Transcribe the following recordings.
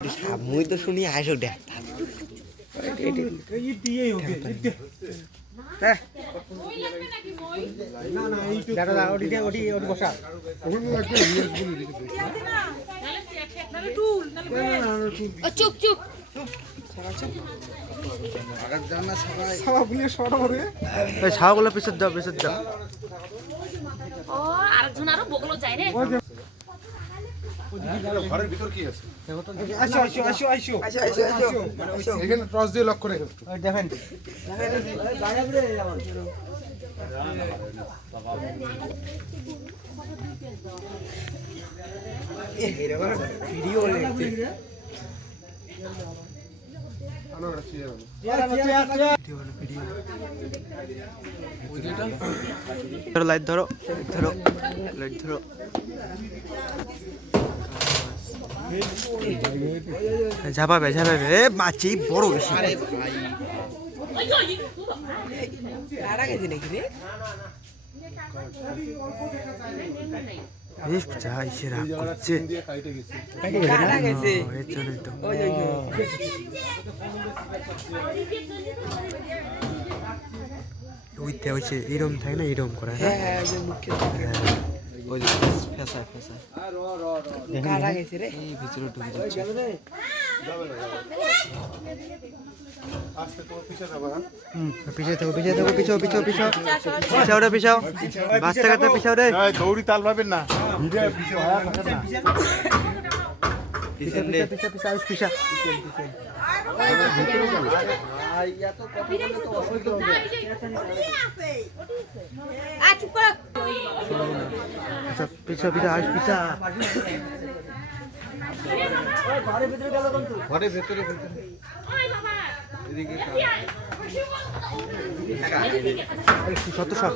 মুই তো শুনি আইসো দেখ চুপ চুপ ছাওগুলো পিছত যাও পিছত যাও ও আরেকজন আরো বগলো যায় রে ঘরের ভিতর কি আছে? আইসো এখানে টর্চ দিয়ে লক করে রেখে একটু। দেখেন ভিডিও আনো একটা চেয়ার আনো। লাইট ধরো ধরো লাইট ধরো ঝাপাবে ঝাপাবে এ মাছি বড় বেশি যা এসে রাগ করছে দিয়ে কাইটে গেছে। এর জন্যই তো ওইতে হচ্ছে এরম থাকে না এরম করা হ্যাঁ ওই যে ফেসা ফেসা কাটা গেছে রে এই ভিতরে ঢুকে যাচ্ছে আস্তে তোমার পিছে যাবা হ্যাঁ? পিছিয়ে থাকো পিছাও পিছাও রে পিছাও বাচ্চা কাচ্চা পিছাও রে এই দৌড়ি তাল পাবেন না। ভিডিও পিছে ভায়া থাকে না। পিছা চুপ করো পিছা পিছা আস পিছা ঘরের ভেতরে শত সব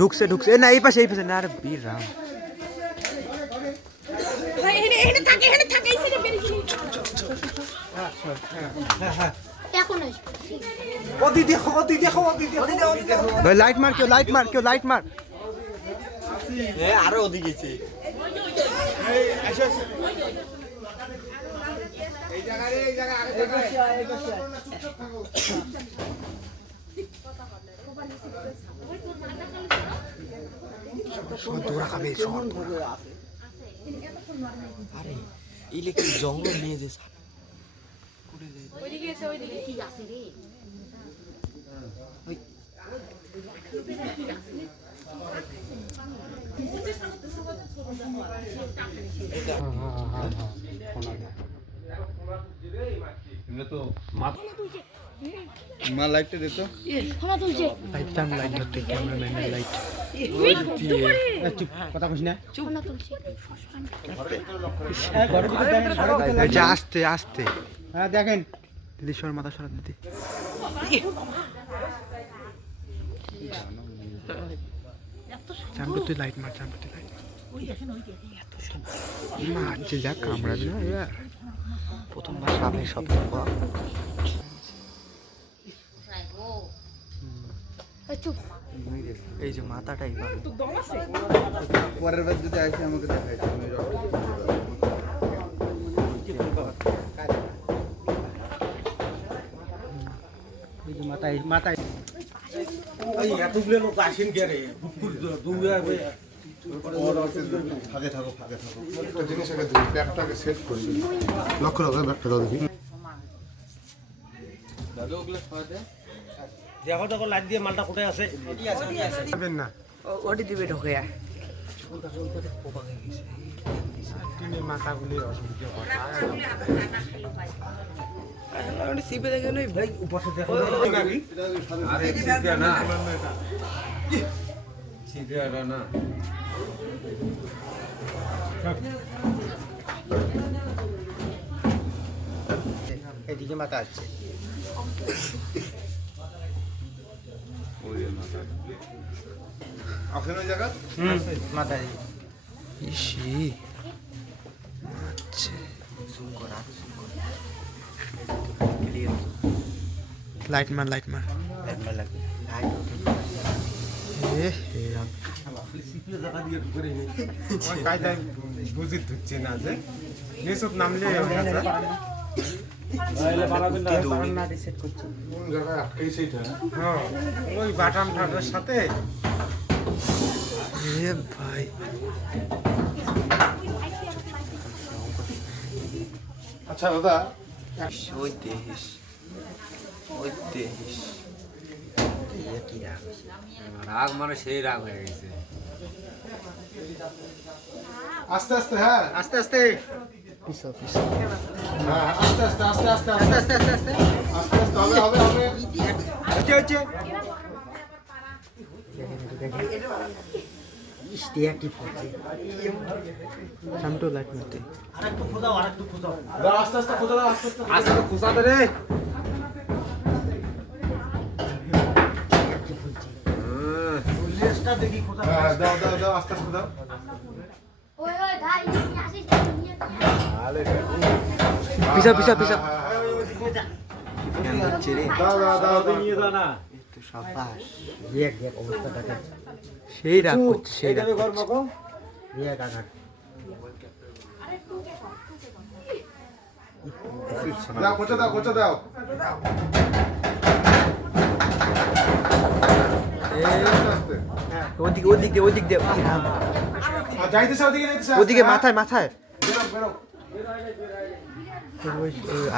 ঢুকছে না এই পাশে না আর বীর রাম ভাই এখানে থাকে এসে বেরিয়ে এখন ভাই লাইট মার কেউ লাইট মার আরো ওদিকে গেছে দৌড়া খাবে আরে ইলেকট্রিক জঙ্গল নিয়ে যে ওইদিকে কি আছে রে মা লাইটটা দে তো। ফোনা তুলছে লাইট ধরতে ক্যামেরাম্যানের লাইট চুপ কথা কইস না ফোনা তুলছে আস্তে আস্তে হ্যাঁ দেখেন দিদি সর মাথা সরা দিদি চাম্পু তুই লাইট মার মারছে যা কামড়াবি না এবার প্রথমবার সামনে শব্দ পাওয়া চুপ এই যে মাথাটাই পাবে পরের বার যদি আসে আমাকে দেখাই তুমি এই যে মাথায় এতগুলো লোক আসেন কে রে ফাঁকে থাকো একটা জিনিস আগে দেখি ব্যাগটাকে সেট করি লক্ষ্য রাখো ব্যাগটা দাও দেখি দেখো দেখো লাইট দিয়ে মালটা কোথায় আছে না ওটি দিবে ঢোকে টিনের মাথাগুলি অসুবিধা হয় সিপে দেখে নই ভাই উপরে দেখো আরে সিধা না সিধা না এদিকে মাথা আসছে ওখানে ওই জায়গা মাথায় ইসি আচ্ছা জুম কর আর জুম কর ক্লিয়ার লাইট মার লাইট মার লাগবে লাইট এ সিপিও জায়গা দিয়ে ঢুকে নি আমার কায়দায় বুঝি ধুচ্ছে না যে নিচত নামলে তাহলে বানাবেন না রিসেট করছি কোন জায়গায় আটকাই সেইটা হ্যাঁ ওই বাটাম ঠাটার সাথে এ ভাই আচ্ছা দাদা ওই দেহিস কি রাগ মানে সেই রাগ হয়ে গেছে আস্তে আস্তে হ্যাঁ আস্তে আস্তে পিছল হ্যাঁ আস্তে আস্তে আস্তে আস্তে আস্তে আস্তে আস্তে আস্তে আস্তে হবে হবে হবে হচ্ছে সামটো লাইট মারতে আরেকটু খোঁজাও দাও আস্তে আস্তে খোঁজা দাও আস্তে আস্তে আস্তে খোঁজাতে রে লেজটা দেখি খোঁজা হ্যাঁ দাও দাও দাও আস্তে আস্তে দাও ওই ভাই নিয়ে আসিস নিয়ে পিছা পিছা পিছা হ্যাঁ, হ্যাঁ, হ্যাঁ। কেন হচ্ছে রে দাও দাও দাও দাও নিয়ে যা না একটু সাবাস সেই রাগ করছে সেই রাগ ঘর করছে। মকো দাও কোচা দাও কোচা দাও আস্তে আস্তে ওদিক দিয়ে আর যাইতেছে ওদিকে যাইতেছে ওদিকে মাথায় মাথায় বেরো বেরো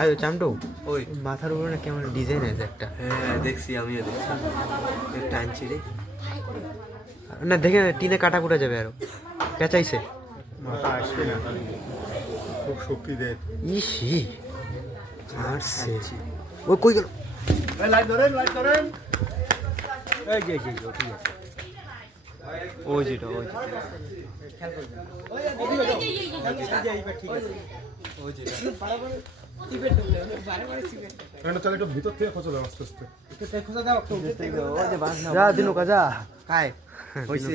আয়ো চামটো ওই মাথার উপরে না কেমন ডিজাইন আছে একটা হ্যাঁ দেখছি আমিও দেখছি একটা আনছি রে না দেখে না টিনে কাটা কুটা যাবে আরো পেঁচাইছে মাথা আসবে না খুব শক্তি দেয় ইসি মারছে ওই কই গেল লাইট ধরেন এই যে ঠিক আছে ওই যেটা ওই কেন চলে একটু ভিতর থেকে খোঁজা দাও আস্তে আস্তে খোঁজা দাও যা দিনু কাজা কাই হইছে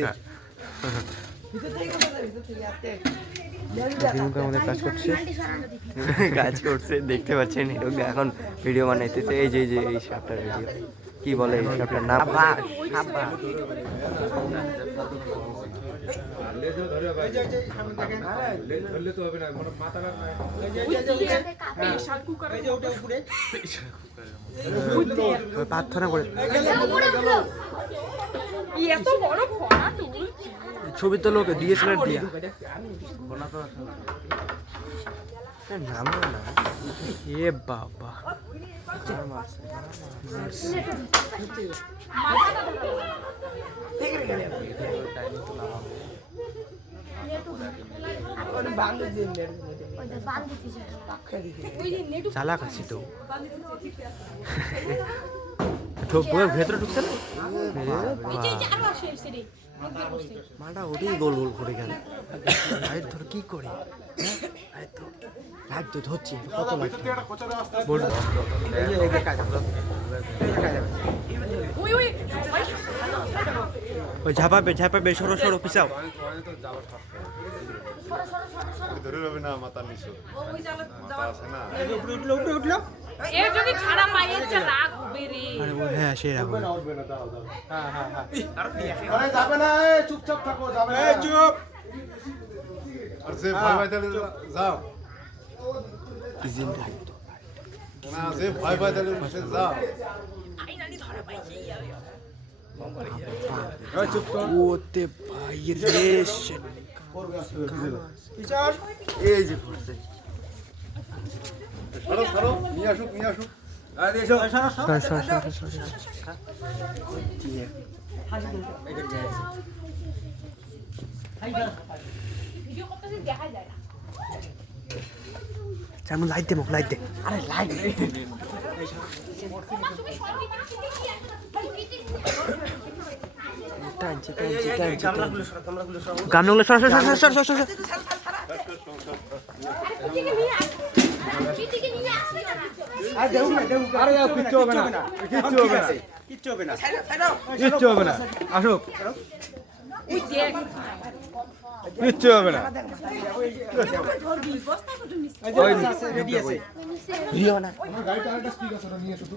দিনুকা আমাদের কাজ করছে দেখতে পাচ্ছেন হিরোকে এখন ভিডিও বানাইতেছে এই যে এই সাপটার ভিডিও কি বলে এই সাপটার নাম ধরলে তো হবে না মাথা প্রার্থনা করে এত বড় ফোনা তুই ছবি তো লোকে ডিএসএলআর দিয়া নাম না এ বাবা চালাক আছি তো ভেতরে ঢুকছে না মাটা ওটাই গোল গোল করে গেল লাইট ধর কি করে লাইট তো ধরছি কত লাইট ওই ঝাপাবে সরো সরো পিছাও ধরে রবে না মাথা নিচু মাথা আছে না উঠলো এ যদি ছাড়া পাইয়ে রাগ হবে রে আরে ও হ্যাঁ সেই রাখবো উঠবে না দাও দাও আরে যাবে না চুপচাপ থাকো যাবে না চুপ আর যে ভয় ভয় তাহলে যাও ইজিন লাইট না যে ভয় ভয় তাহলে যাও চুপ কর ওতে ভাই রে এই যে পড়ছে সরো নিয়ে আসুক ভিডিও করতেছিস দেখা যায় না যেমন লাইট দে লাইট দে আরে লাইট টানছে গামলাগুলো সর আরে কিচ্ছু হবে না কিচ্ছু হবে না আসুক ওই দেখ কিচ্ছু হবে না আমার গাড়িতে আরেকটা স্টিক আছে, ওটা নিয়ে এসো তো।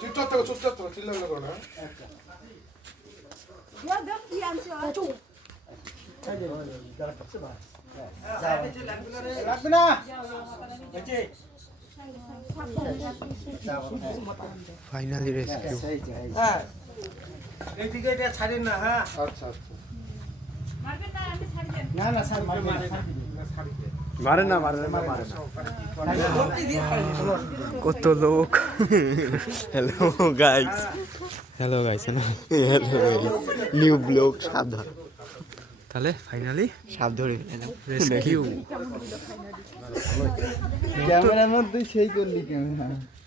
চুপচাপ থাকো, চুপচাপ থাকো, চিল্লামিল্লা করো না। ফাইনালি রেস্কিউ এইদিকে এটা ছাড়েন না হ্যাঁ আচ্ছা আচ্ছা মারে না কত লোক hello guys hello guys new blog সাবধান তাহলে ফাইনালি সাপ ধরে রেস্কিউ ক্যামেরার মধ্যে সেই করলি ক্যামেরা